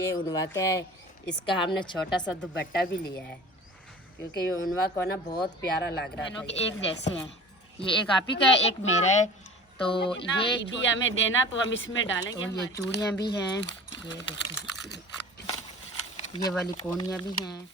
ये उनवा का है। इसका हमने छोटा सा दुपट्टा भी लिया है क्योंकि ये उनवा को ना बहुत प्यारा लग रहा था। एक जैसे हैं, ये एक आप ही का है, एक मेरा है। तो ये ईदिया में देना तो हम इसमें डालेंगे। तो ये चूड़ियाँ भी हैं, ये देखिए, ये वाली कोनियाँ भी हैं।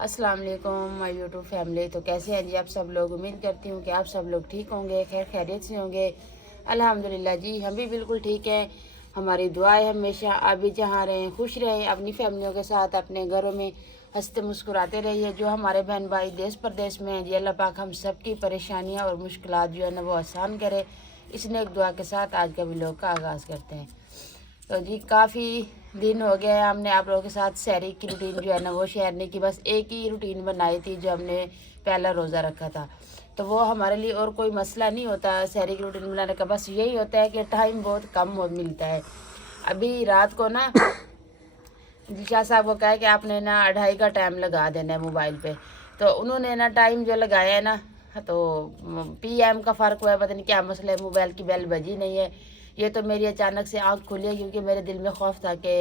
अस्सलाम वालेकुम माय यूट्यूब फैमिली। तो कैसे हैं जी आप सब लोग? उम्मीद करती हूँ कि आप सब लोग ठीक होंगे, खैर खैरियत से होंगे। अल्हम्दुलिल्लाह जी हम भी बिल्कुल ठीक हैं। हमारी दुआ है हमेशा आप भी जहाँ रहें खुश रहें, अपनी फैमिलियों के साथ अपने घरों में हंसते मुस्कुराते रहिए। जो हमारे बहन भाई देश प्रदेश में हैं जी, अल्लाह पाक हम सब की परेशानियाँ और मुश्किलात जो है ना वो आसान करे। इसने एक दुआ के साथ आज का व्लॉग का आगाज़ करते हैं। तो जी काफ़ी दिन हो गए हमने आप लोगों के साथ सहरी की रूटीन जो है ना वो शेयर नहीं की। बस एक ही रूटीन बनाई थी जो हमने पहला रोज़ा रखा था। तो वो हमारे लिए और कोई मसला नहीं होता सहरी की रूटीन बनाने का, बस यही होता है कि टाइम बहुत कम मिलता है। अभी रात को ना शाह साहब को कहा कि आपने ना 2:30 का टाइम लगा देना है मोबाइल पे। तो उन्होंने ना टाइम जो लगाया है ना तो PM का फ़र्क हुआ है, पता नहीं क्या मसला है, मोबाइल की बेल बजी नहीं है। ये तो मेरी अचानक से आंख खुली है क्योंकि मेरे दिल में खौफ था कि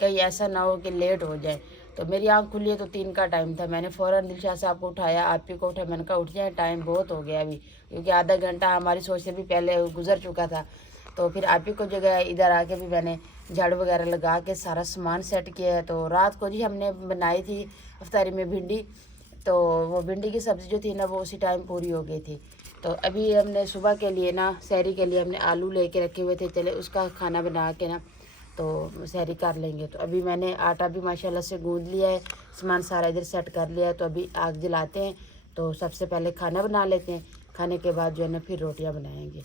कहीं ऐसा ना हो कि लेट हो जाए। तो मेरी आंख खुली है तो 3 का टाइम था। मैंने फ़ौरन दिलशाद साहब को उठाया, आप ही को उठाया। मैंने कहा उठ जाए, टाइम बहुत हो गया अभी, क्योंकि आधा घंटा हमारी सोच से भी पहले गुजर चुका था। तो फिर आप ही को जगह इधर आके भी मैंने झाड़ू वगैरह लगा के सारा सामान सेट किया है। तो रात को जी हमने बनाई थी इफ्तारी में भिंडी। तो वो भिंडी की सब्ज़ी जो थी ना वो उसी टाइम पूरी हो गई थी। तो अभी हमने सुबह के लिए ना सहरी के लिए हमने आलू लेके रखे हुए थे, चले उसका खाना बना के ना तो सहरी कर लेंगे। तो अभी मैंने आटा भी माशाल्लाह से गूंद लिया है, सामान सारा इधर सेट कर लिया है। तो अभी आग जलाते हैं। तो सबसे पहले खाना बना लेते हैं, खाने के बाद जो है ना फिर रोटियां बनाएंगे।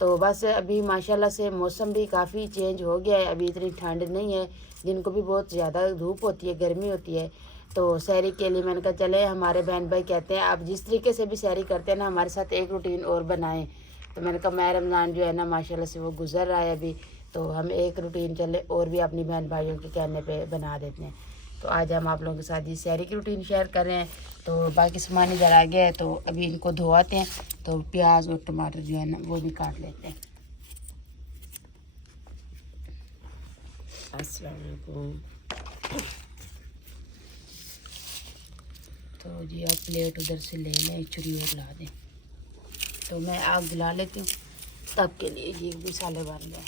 तो बस अभी माशाल्लाह से मौसम भी काफ़ी चेंज हो गया है, अभी इतनी ठंड नहीं है, दिन को भी बहुत ज़्यादा धूप होती है, गर्मी होती है। तो सहरी के लिए मैंने कहा चले हमारे बहन भाई कहते हैं आप जिस तरीके से भी सहरी करते हैं ना हमारे साथ एक रूटीन और बनाएं। तो मैंने कहा मैं रमज़ान जो है ना माशाल्लाह से वो गुजर रहा है अभी, तो हम एक रूटीन चले और भी अपनी बहन भाइयों के कहने पे बना देते हैं। तो आज हम आप लोगों के साथ ये सहरी की रूटीन शेयर कर रहे हैं। तो बाकी सामान इधर आ गया है, तो अभी इनको धोआते हैं। तो प्याज और टमाटर जो है ना वो भी काट लेते हैं। अस्सलाम वालेकुम। तो जी आप प्लेट उधर से ले लें, छुरी और ला दें। तो मैं आग जला लेती हूँ सबके लिए ये मसाले बन गए।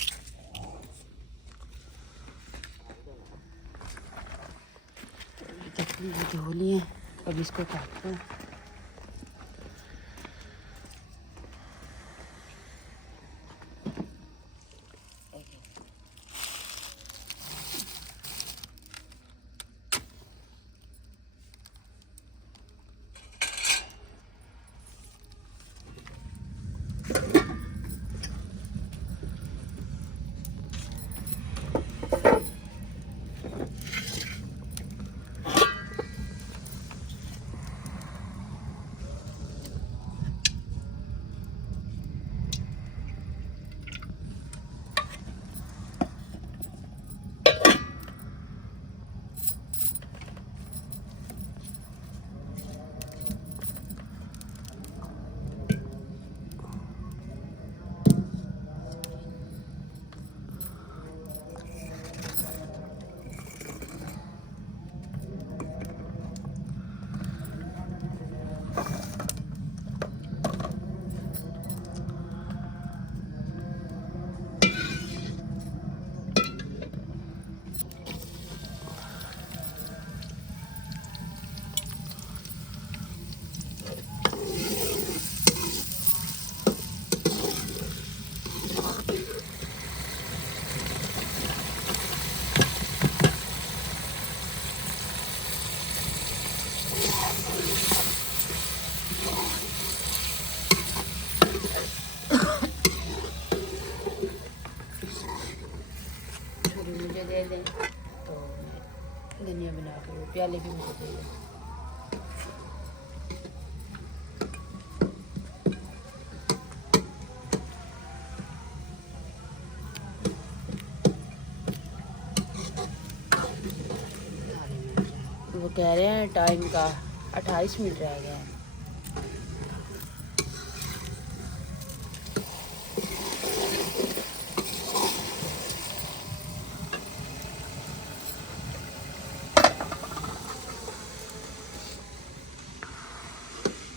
चटनी भी धो ली है, अब इसको काटते हैं। मुझे दे दें तो मैं धनिया बना के वो प्याले भी मुझे दे दें। वो कह रहे हैं टाइम का 28 मिनट रह गया है।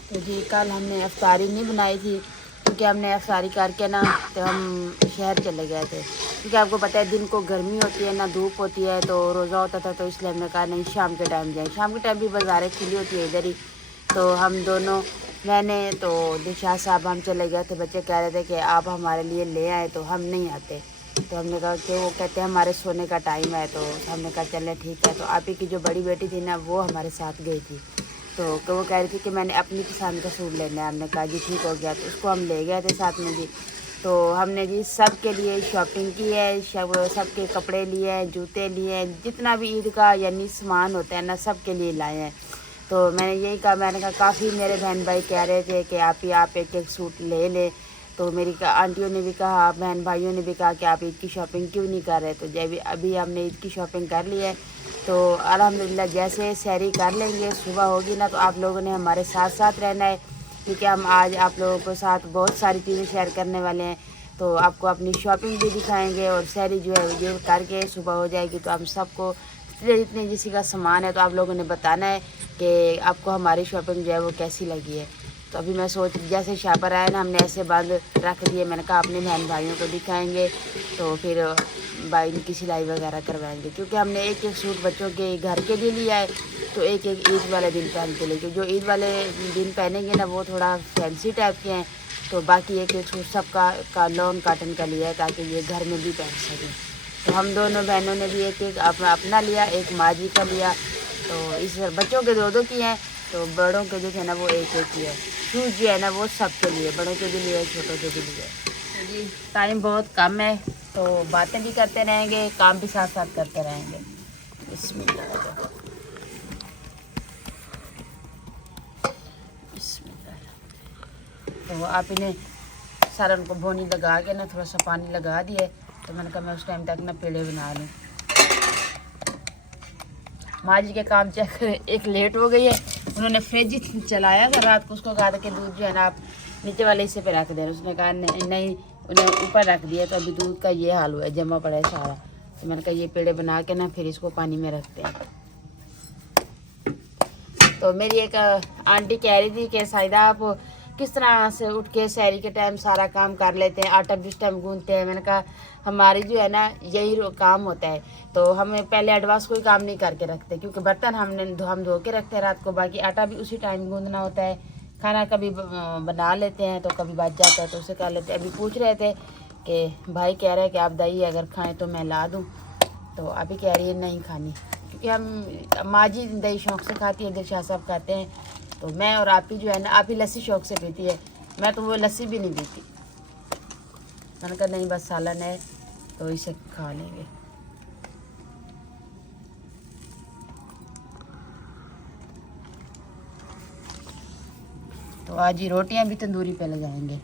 तो जी कल हमने अफ्तारी नहीं बनाई थी क्योंकि हमने अफ्तारी करके ना तो हम शहर चले गए थे, क्योंकि आपको पता है दिन को गर्मी होती है ना धूप होती है, तो रोज़ा होता था, तो इसलिए हमने कहा नहीं शाम के टाइम जाए। शाम के टाइम भी बाज़ारें खुली होती है इधर ही। तो हम दोनों मैंने तो दिलशाद साहब हम चले गए थे। बच्चे कह रहे थे कि आप हमारे लिए ले आए, तो हम नहीं आते। तो हमने कहा कि वो कहते हैं हमारे सोने का टाइम है, तो हमने कहा चलें ठीक है। तो आप ही की जो बड़ी बेटी थी ना वो हमारे साथ गई थी, तो वो कह रही थी कि मैंने अपनी पसंद का सूट लेना है। हमने कहा जी ठीक हो गया, तो उसको हम ले गए थे साथ में जी। तो हमने जी सब के लिए शॉपिंग की है, सबके कपड़े लिए हैं, जूते लिए हैं, जितना भी ईद का यानी सामान होता है ना सब के लिए लाए हैं। तो मैंने यही कहा, मैंने कहा काफ़ी मेरे बहन भाई कह रहे थे कि आप एक एक सूट ले लें। तो मेरी आंटियों ने भी कहा, बहन भाइयों ने भी कहा कि आप ईद की शॉपिंग क्यों नहीं कर रहे। तो जब अभी हमने ईद की शॉपिंग कर ली है, तो अल्हम्दुलिल्लाह जैसे सहरी कर लेंगे, सुबह होगी ना, तो आप लोगों ने हमारे साथ साथ रहना है, क्योंकि हम आज आप लोगों के साथ बहुत सारी चीज़ें शेयर करने वाले हैं। तो आपको अपनी शॉपिंग भी दिखाएंगे और सहरी जो है ये करके सुबह हो जाएगी, तो हम सबको जितने किसी का सामान है तो आप लोगों ने बताना है कि आपको हमारी शॉपिंग जो है वो कैसी लगी है। तो अभी मैं सोच जैसे शापर आया ना हमने ऐसे बंद रख दिए। मैंने कहा अपने बहन भाइयों को दिखाएंगे, तो फिर भाई इनकी सिलाई वगैरह करवाएंगे, क्योंकि हमने एक एक सूट बच्चों के घर के लिए लिया है, तो एक एक ईद वाले दिन पहन के लेके, जो ईद वाले दिन पहनेंगे ना वो थोड़ा फैंसी टाइप के हैं, तो बाकी एक एक सूट सबका लॉन काटन का लिया है ताकि ये घर में भी पहन सकें। तो हम दोनों बहनों ने भी एक एक अपना लिया, एक माँ जी का लिया। तो इस बच्चों के दो की हैं, तो बड़ों के जो थे ना वो एक एक ही है। शूज़ जो है ना वो सबके लिए, बड़ों के भी लिए, छोटों के भी लिए। तो जी टाइम बहुत कम है, तो बातें भी करते रहेंगे, काम भी साथ साथ करते रहेंगे। तो आप इन्हें सारा उनको भोनी लगा के ना थोड़ा सा पानी लगा दिए, तो मैंने कहा मैं उस टाइम तक ना पेड़े बना लूँ। माँ जी के काम चेक करें, एक लेट हो गई है, उन्होंने फ्रिज चलाया था रात को, उसको कहा था कि दूध जो है ना आप नीचे वाले हिस्से पे रख देना। उसने कहा नहीं, उन्हें ऊपर रख दिया, तो अभी दूध का ये हाल हुआ है, जमा पड़ा है सारा। तो मैंने कहा ये पेड़े बना के ना फिर इसको पानी में रखते हैं। तो मेरी एक आंटी कह रही थी कि साइदा आप किस तरह से उठ के सहरी के टाइम सारा काम कर लेते हैं, आटा भी उस टाइम गूंथते हैं। मैंने कहा हमारी जो है ना यही काम होता है, तो हमें पहले एडवांस कोई काम नहीं करके रखते, क्योंकि बर्तन हम धो के रखते हैं रात को, बाकी आटा भी उसी टाइम गूंदना होता है। खाना कभी बना लेते हैं तो कभी बच जाता है तो उसे कर लेते हैं। अभी पूछ रहे थे कि भाई कह रहे हैं कि आप दही अगर खाएँ तो मैं ला दूँ, तो अभी कह रही है नहीं खानी, क्योंकि हम माँ जी दही शौक़ से खाती है, दिलशाह साहब खाते हैं, तो मैं और आप ही जो है ना, आप ही लस्सी शौक़ से पीती है, मैं तो वो लस्सी भी नहीं पीती। मैंने कहा नहीं बस सालन है तो इसे खा लेंगे। तो आज ही रोटियां भी तंदूरी पे लगाएंगे।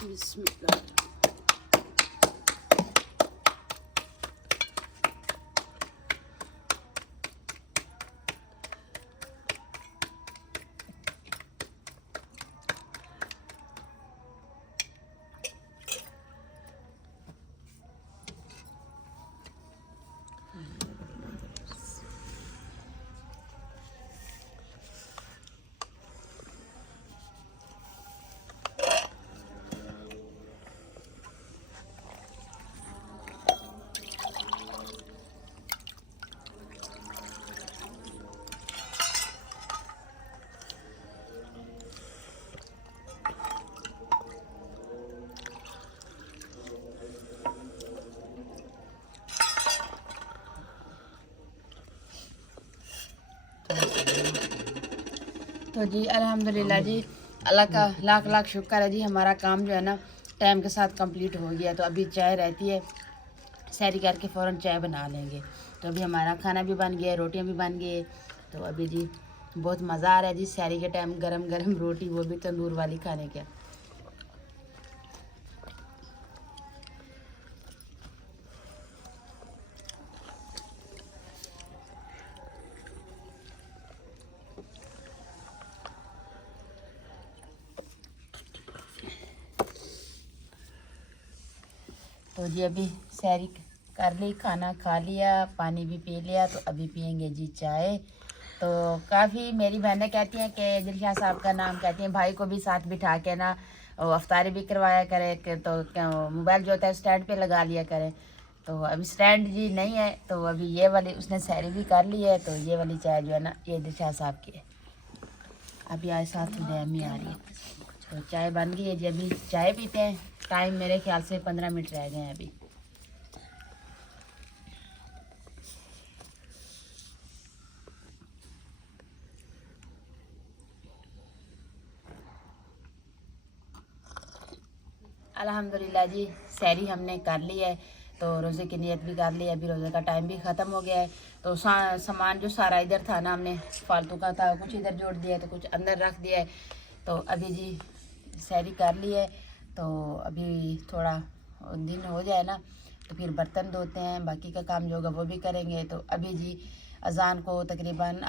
बिस्मिल्लाह। तो जी अल्हम्दुलिल्लाह जी, अल्लाह का लाख लाख शुक्र है जी, हमारा काम जो है ना टाइम के साथ कंप्लीट हो गया। तो अभी चाय रहती है, सहरी करके फ़ौरन चाय बना लेंगे। तो अभी हमारा खाना भी बन गया, रोटियां भी बन गई। तो अभी जी बहुत मज़ा आ रहा है जी, सहरी के टाइम गरम गरम रोटी, वो भी तंदूर वाली खाने का। तो जी अभी सहरी कर ली, खाना खा लिया, पानी भी पी लिया, तो अभी पियेंगे जी चाय। तो काफ़ी मेरी बहनें कहती हैं कि दिलशाह साहब का नाम कहती हैं, भाई को भी साथ बिठा के ना अफ्तारी भी करवाया करें, तो मोबाइल जो होता है स्टैंड पे लगा लिया करें। तो अभी स्टैंड जी नहीं है, तो अभी ये वाली उसने सहरी भी कर ली है, तो ये वाली चाय जो है ना ये दिलशाह साहब की है। अभी आज साथ में अम्मी आ रही है, तो चाय बन गई है जी, अभी चाय पीते हैं। टाइम मेरे ख्याल से 15 मिनट रह गए हैं अभी। अल्हम्दुलिल्लाह जी, सहरी हमने कर ली है, तो रोज़े की नियत भी कर ली है। अभी रोज़े का टाइम भी ख़त्म हो गया है। तो सामान जो सारा इधर था ना, हमने फालतू का था, कुछ इधर जोड़ दिया है, तो कुछ अंदर रख दिया है। तो अभी जी सहरी कर ली है, तो अभी थोड़ा दिन हो जाए ना तो फिर बर्तन धोते हैं, बाकी का काम जो होगा वो भी करेंगे। तो अभी जी अज़ान को तकरीबन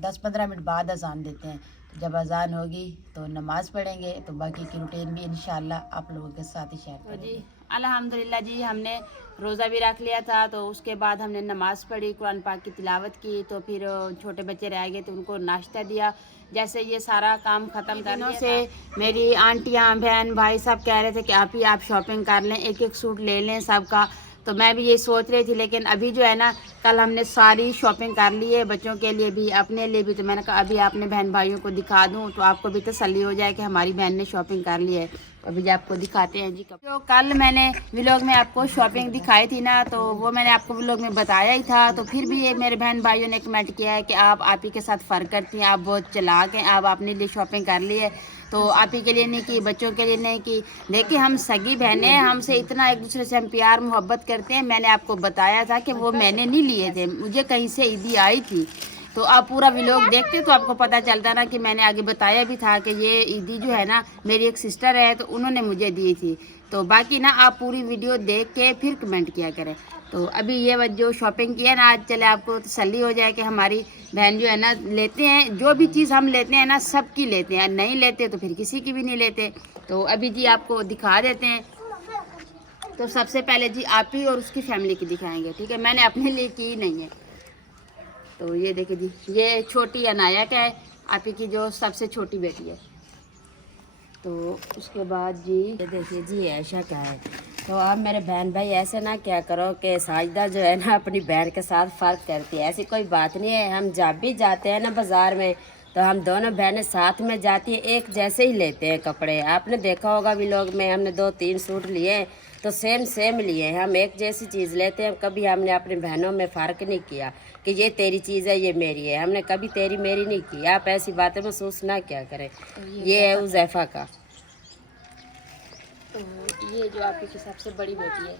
10-15 मिनट बाद अज़ान देते हैं। तो जब अज़ान होगी तो नमाज़ पढ़ेंगे, तो बाकी की रूटीन भी इंशाल्लाह आप लोगों के साथ ही शेयर करेंगे। जी अल्हम्दुलिल्लाह जी, हमने रोज़ा भी रख लिया था, तो उसके बाद हमने नमाज़ पढ़ी, कुरान पाक की तिलावत की। तो फिर छोटे बच्चे रह गए तो उनको नाश्ता दिया। जैसे ये सारा काम ख़त्म करने से मेरी आंटियाँ बहन भाई सब कह रहे थे कि आप शॉपिंग कर लें, एक एक सूट ले लें सबका। तो मैं भी यही सोच रही थी, लेकिन अभी जो है ना कल हमने सारी शॉपिंग कर ली है, बच्चों के लिए भी अपने लिए भी। तो मैंने कहा अभी अपने बहन भाइयों को दिखा दूँ, तो आपको भी तसल्ली हो जाए कि हमारी बहन ने शॉपिंग कर ली है। अभी जी आपको दिखाते हैं जी। तो कल मैंने व्लॉग में आपको शॉपिंग दिखाई थी ना, तो वो मैंने आपको व्लॉग में बताया ही था। तो फिर भी ये मेरे बहन भाइयों ने कमेंट किया है कि आप ही के साथ फ़र्क करती हैं, आप बहुत चालाक हैं, आप अपने लिए शॉपिंग कर ली है तो आप ही के लिए नहीं की, बच्चों के लिए नहीं की। देखिए हम सगी बहनें हैं, हमसे इतना एक दूसरे से हम प्यार मोहब्बत करते हैं। मैंने आपको बताया था कि वो मैंने नहीं लिए थे, मुझे कहीं से ईदी आई थी। तो आप पूरा व्लॉग देखते तो आपको पता चलता ना कि मैंने आगे बताया भी था कि ये ईदी जो है ना मेरी एक सिस्टर है तो उन्होंने मुझे दी थी। तो बाकी ना आप पूरी वीडियो देख के फिर कमेंट किया करें। तो अभी ये जो शॉपिंग की है ना, आज चले आपको तसल्ली हो जाए कि हमारी बहन जो है ना लेते हैं, जो भी चीज़ हम लेते हैं ना सबकी लेते हैं, नहीं लेते तो फिर किसी की भी नहीं लेते। तो अभी जी आपको दिखा देते हैं। तो सबसे पहले जी आप ही और उसकी फैमिली की दिखाएंगे, ठीक है, मैंने अपने लिए की नहीं है। तो ये देखिए जी, ये छोटी अनाया का है, आप ही की जो सबसे छोटी बेटी है। तो उसके बाद जी ये देखिए जी ऐशा का है। तो आप मेरे बहन भाई ऐसे ना क्या करो कि साजिदा जो है ना अपनी बहन के साथ फ़र्क करती है, ऐसी कोई बात नहीं है। हम जब भी जाते हैं ना बाज़ार में तो हम दोनों बहनें साथ में जाती हैं, एक जैसे ही लेते हैं कपड़े। आपने देखा होगा व्लॉग में हमने 2-3 सूट लिए तो सेम लिए हैं, हम एक जैसी चीज़ लेते हैं। कभी हमने अपनी बहनों में फ़र्क नहीं किया कि ये तेरी चीज़ है ये मेरी है, हमने कभी तेरी मेरी नहीं की। आप ऐसी बातें महसूस ना क्या करें। ये है उज़ैफ़ा का। तो ये जो आपकी की सबसे बड़ी बेटी है,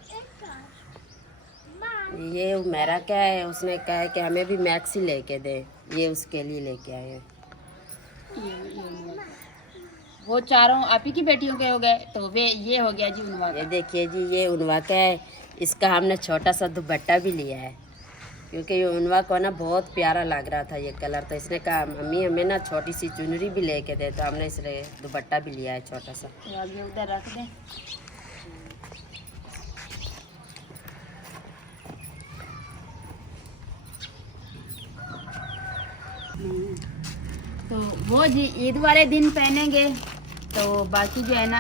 ये मेरा क्या है, उसने कहा है कि हमें भी मैक्सी लेके दे, ये उसके लिए लेके आए हैं। वो चारों आप ही की बेटियों के हो गए। तो वे ये हो गया जी उनवा। ये देखिए जी ये उनवा का है, इसका हमने छोटा सा दुपट्टा भी लिया है क्योंकि ये उनवा को ना बहुत प्यारा लग रहा था ये कलर। तो इसने कहा मम्मी हमें ना छोटी सी चुनरी भी लेके दे, तो हमने इसलिए दुपट्टा भी लिया है छोटा सा। तो अब ये उधर रख दें। तो वो जी ईद वाले दिन पहनेंगे। तो बाकी जो है ना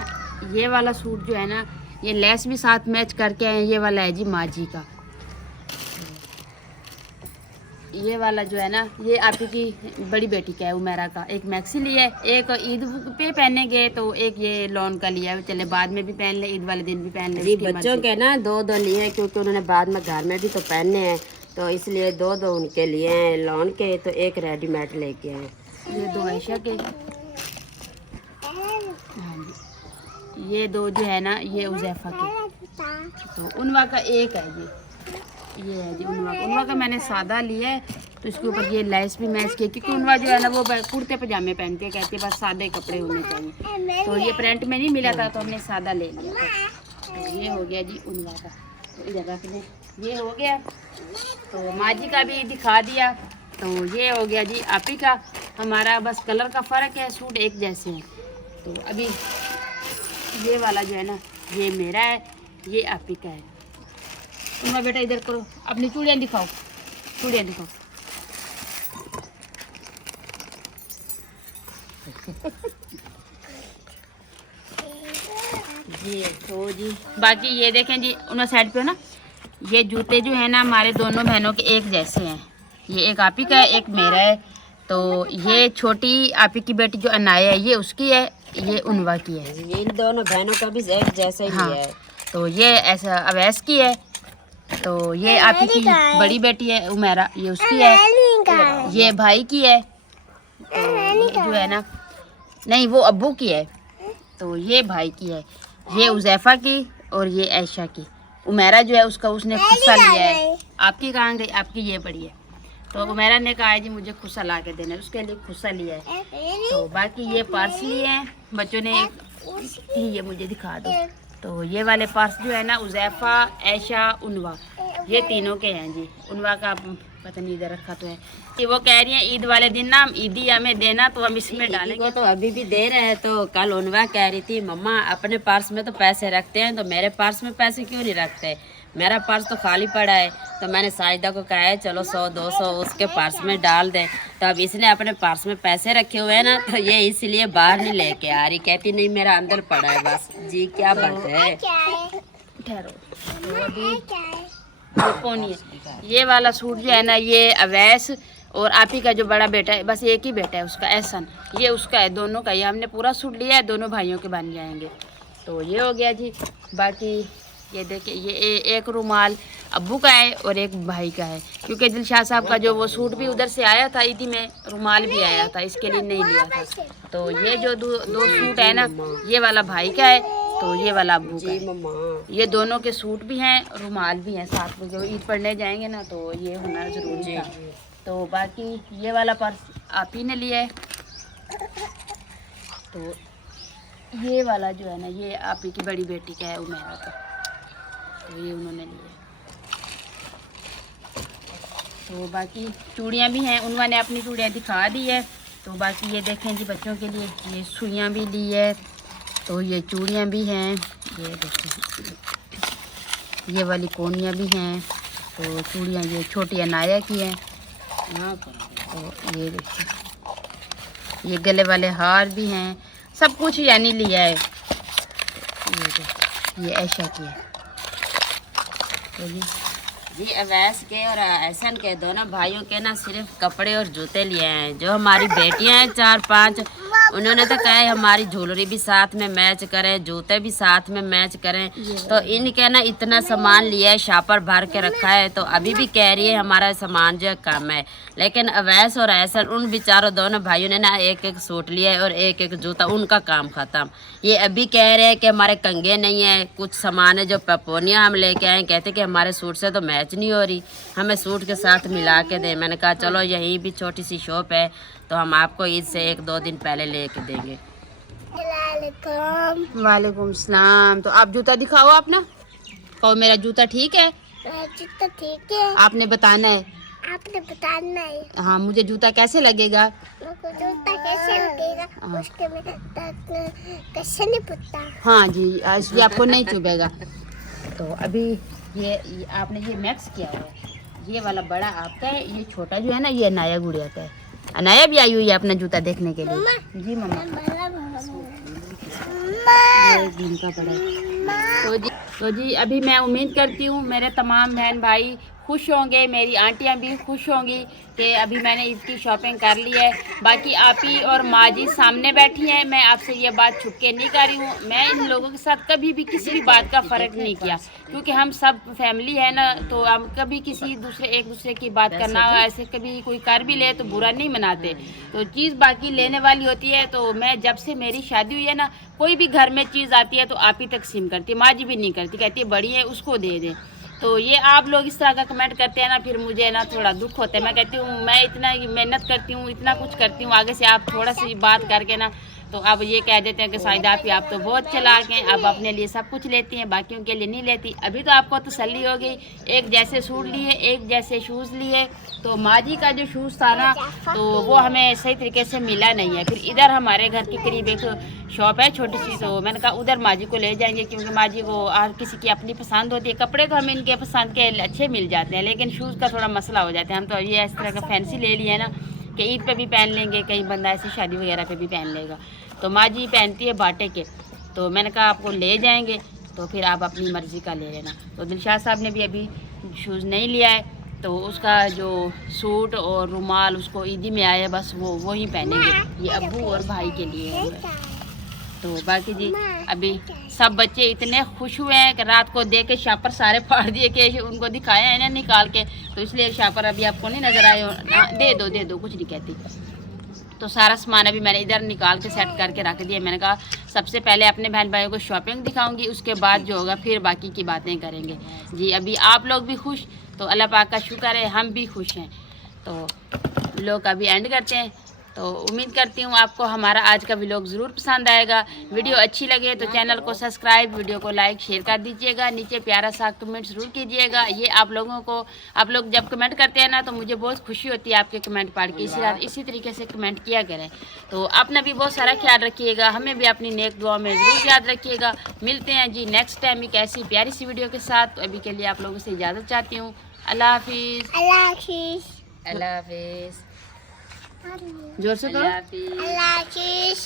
ये वाला सूट जो है ना ये लेस भी साथ मैच करके आए, ये वाला है जी माँ जी का। ये वाला जो है ना ये आपकी की बड़ी बेटी का है उमेरा का। एक मैक्सी लिया है, एक ईद पे पहनेंगे, तो एक ये लॉन का लिया है, चले बाद में भी पहन ले, ईद वाले दिन भी पहन ले। जी बच्चों के ना 2-2 लिए हैं क्योंकि उन्होंने बाद में घर में भी तो पहनने हैं, तो इसलिए 2-2 उनके लिए हैं लॉन के, तो एक रेडीमेड लेके आए। ये 2 ऐशा के, ये 2 जो है ना ये उज़ैफ़ा के। तो उनवा का एक है जी, ये है जी उनवा का मैंने सादा लिया है। तो इसके ऊपर ये लेस भी मैच किया क्योंकि उनवा जो है ना वो कुर्ते पजामे पहनती है, कहती है बस सादे कपड़े होने चाहिए। तो ये प्रिंट में नहीं मिला था तो हमने सादा ले लिया था। तो ये हो गया जी उनवा का। तो इधर रख दें, ये हो गया। तो माँ जी का भी दिखा दिया। तो ये हो गया जी आप ही का। हमारा बस कलर का फ़र्क है, सूट एक जैसे हैं। तो अभी ये वाला जो है ना ये मेरा है, ये आप ही का है। उनका बेटा इधर करो, अपनी चूड़ियाँ दिखाओ, चूड़ियाँ दिखाओ। जी तो जी बाकी ये देखें जी उन साइड पे ना ये जूते जो है ना हमारे दोनों बहनों के एक जैसे हैं। ये एक आप ही का है, एक मेरा है। तो ये छोटी आप ही की बेटी जो अनाया है ये उसकी है, ये उनवा की है। ये इन दोनों बहनों का भी एक जैसा ही हाँ, लिया है। तो ये ऐसा अवैस की है। तो ये आप ही की बड़ी बेटी है उमेरा, ये उसकी है। ये भाई की है। तो ये जो है ना नहीं वो अब्बू की है। तो ये भाई की है, ये उज़ैफ़ा की और ये ऐशा की। उमेरा जो है उसका उसने खुस्सा लिया है। आपकी कहाँ गई? आपकी ये बड़ी है। तो उमेरा ने कहा है जी मुझे खुस्सा ला के देना, उसके लिए खुस्सा लिया है। तो बाकी ये पर्स लिए हैं बच्चों ने, ये मुझे दिखा दो। तो ये वाले पर्स जो है ना उज़ैफ़ा, ऐशा, उनवा, ये तीनों के हैं जी। उनवा का पता नहीं इधर रखा तो है। कि वो कह रही है ईद वाले दिन ना ईदी हमें देना तो हम इसमें डालेंगे। तो अभी भी दे रहे हैं। तो कल उनवा कह रही थी मम्मा अपने पर्स में तो पैसे रखते हैं तो मेरे पर्स में पैसे क्यों नहीं रखते, मेरा पर्स तो खाली पड़ा है। तो मैंने साजिदा को कहा है चलो 100-200 उसके पर्स में डाल दें। तो अब इसने अपने पर्स में पैसे रखे हुए हैं ना, तो ये इसलिए बाहर नहीं लेके आ रही, कहती नहीं मेरा अंदर पड़ा है बस। जी क्या बात है, ठहरो। तो अभी ये पोनी है। ये वाला सूट जो है ना ये अवैस और आप ही का जो बड़ा बेटा है, बस एक ही बेटा है उसका एहसन, ये उसका है, दोनों का। ये हमने पूरा सूट लिया है, दोनों भाइयों के बन जाएंगे। तो ये हो गया जी। बाकी ये देखिए, ये एक रुमाल अब्बू का है और एक भाई का है, क्योंकि दिलशाद साहब का जो वो सूट भी उधर से आया था ईदी में, रुमाल भी आया था, इसके लिए नहीं लिया था। तो ये जो दो सूट है ना, ये वाला भाई का है, तो ये वाला अब्बू का है। ये दोनों के सूट भी हैं, रुमाल भी हैं साथ में। जो ईद पढ़ने जाएंगे ना तो ये होना ज़रूरी था। तो बाकी ये वाला पर्स आप ही ने लिया है। तो ये वाला जो है ना, ये आप ही की बड़ी बेटी का है, उमेरा का, तो ये उन्होंने लिया। तो बाकी चूड़ियाँ भी हैं, उन्होंने अपनी चूड़ियाँ दिखा दी है। तो बाकी ये देखें जी, बच्चों के लिए ये सुइयाँ भी ली है, तो ये चूड़ियाँ भी हैं, ये देखें, ये वाली कोनियाँ भी हैं। तो चूड़ियाँ ये छोटी अनाया की हैं। तो ये देखिए, ये गले वाले हार भी हैं, सब कुछ यानी लिया है। ये ऐशा की है। तो जी अवैस के और एहसन के दोनों भाइयों के ना सिर्फ कपड़े और जूते लिए हैं। जो हमारी बेटियां हैं 4-5, उन्होंने तो कहा है हमारी ज्वेलरी भी साथ में मैच करें, जूते भी साथ में मैच करें। तो इनके ना इतना सामान लिया है, शापर भर के रखा है। तो अभी भी कह रही है हमारा सामान जो है कम है, लेकिन अवैस और एहसन उन बेचारों दोनों भाइयों ने ना एक एक सूट लिया है और एक एक जूता, उनका काम ख़त्म। ये अभी कह रहे हैं कि हमारे कंगे नहीं है, कुछ सामान है जो पपोनिया हम लेके आए, कहते कि हमारे सूट से तो मैच नहीं हो रही, हमें सूट के साथ मिला के दें। मैंने कहा चलो यहीं भी छोटी सी शॉप है, तो हम आपको ईद से 1-2 दिन पहले लेके देंगे। वालेकुम सलाम। तो आप जूता दिखाओ अपना, कहो मेरा जूता ठीक है। जूता ठीक है, आपने बताना है, आपने बताना है। हाँ, मुझे जूता कैसे लगेगा, मुझे जूता कैसे लगेगा, उसके में कैसे नहीं पूछता। हाँ जी, ये आपको नहीं चुभेगा। तो अभी ये आपने ये मैक्स किया हुआ है, ये वाला बड़ा आपका है, ये छोटा जो है ना ये अनाया गुड़िया का है। अनाया भी आई हुई है अपना जूता देखने के लिए। जी मम्मा, तो जी अभी मैं उम्मीद करती हूँ मेरे तमाम बहन भाई खुश होंगे, मेरी आंटियाँ भी खुश होंगी कि अभी मैंने इसकी शॉपिंग कर ली है। बाकी आप ही और माँ जी सामने बैठी हैं, मैं आपसे ये बात छुप के नहीं कर रही हूँ। मैं इन लोगों के साथ कभी भी किसी भी बात का फ़र्क नहीं किया, क्योंकि हम सब फैमिली है ना, तो हम कभी किसी एक दूसरे की बात करना ऐसे कभी कोई कर भी ले तो बुरा नहीं मनाते। तो चीज़ बाकी लेने वाली होती है। तो मैं जब से मेरी शादी हुई है ना, कोई भी घर में चीज़ आती है तो आप ही तकसीम करती है, माँ जी भी नहीं करती, कहती है बड़ी है उसको दे दे। तो ये आप लोग इस तरह का कमेंट करते हैं ना, फिर मुझे ना थोड़ा दुख होता है। मैं कहती हूँ मैं इतना मेहनत करती हूँ, इतना कुछ करती हूँ, आगे से आप थोड़ा सी बात करके ना तो अब ये कह देते हैं कि साइदा आप तो बहुत चालाक हैं, आप अपने लिए सब कुछ लेती हैं, बाकियों के लिए नहीं लेती। अभी तो आपको तसल्ली हो गई, एक जैसे सूट लिए, एक जैसे शूज़ लिए। तो माँ जी का जो शूज़ था ना, तो वो हमें सही तरीके से मिला नहीं है। फिर इधर हमारे घर के करीब एक शॉप है छोटी सी, तो मैंने कहा उधर माँ जी को ले जाएंगे, क्योंकि माँ जी को हर किसी की अपनी पसंद होती है। कपड़े तो हमें इनके पसंद के अच्छे मिल जाते हैं, लेकिन शूज़ का थोड़ा मसला हो जाता है। हम तो ये इस तरह का फैंसी ले लिए ना कि ईद पे भी पहन लेंगे, कई बंदा ऐसी शादी वगैरह पे भी पहन लेगा। तो माँ जी पहनती है बाटे के, तो मैंने कहा आपको ले जाएंगे, तो फिर आप अपनी मर्ज़ी का ले लेना। तो दिलशाद साहब ने भी अभी शूज़ नहीं लिया है, तो उसका जो सूट और रुमाल उसको ईदी में आया, बस वो ही पहनेंगे। ये अब्बू और भाई के लिए है। तो बाकी जी अभी सब बच्चे इतने खुश हुए हैं कि रात को देख के शापर सारे फाड़ दिए कि उनको दिखाया है ना निकाल के, तो इसलिए शापर अभी आपको नहीं नज़र आए। दे दो कुछ नहीं कहती। तो सारा सामान अभी मैंने इधर निकाल के सेट करके रख दिया। मैंने कहा सबसे पहले अपने बहन भाइयों को शॉपिंग दिखाऊंगी, उसके बाद जो होगा फिर बाकी की बातें करेंगे। जी अभी आप लोग भी खुश, तो अल्लाह पाक का शुक्र है, हम भी खुश हैं। तो लोग अभी एंड करते हैं। तो उम्मीद करती हूँ आपको हमारा आज का व्लॉग ज़रूर पसंद आएगा। वीडियो अच्छी लगे तो चैनल को सब्सक्राइब, वीडियो को लाइक शेयर कर दीजिएगा, नीचे प्यारा सा कमेंट ज़रूर कीजिएगा। ये आप लोग जब कमेंट करते हैं ना तो मुझे बहुत खुशी होती है आपके कमेंट पढ़ के। इसी तरीके से कमेंट किया करें। तो अपना भी बहुत सारा ख्याल रखिएगा, हमें भी अपनी नेक दुआ में ज़रूर याद रखिएगा। मिलते हैं जी नेक्स्ट टाइम एक ऐसी प्यारी सी वीडियो के साथ। तो अभी के लिए आप लोगों से इजाज़त चाहती हूँ। अल्लाह हाफिज़। अल्लाह हाफिज़। जोर से करो। अल्लाह हाफिज़।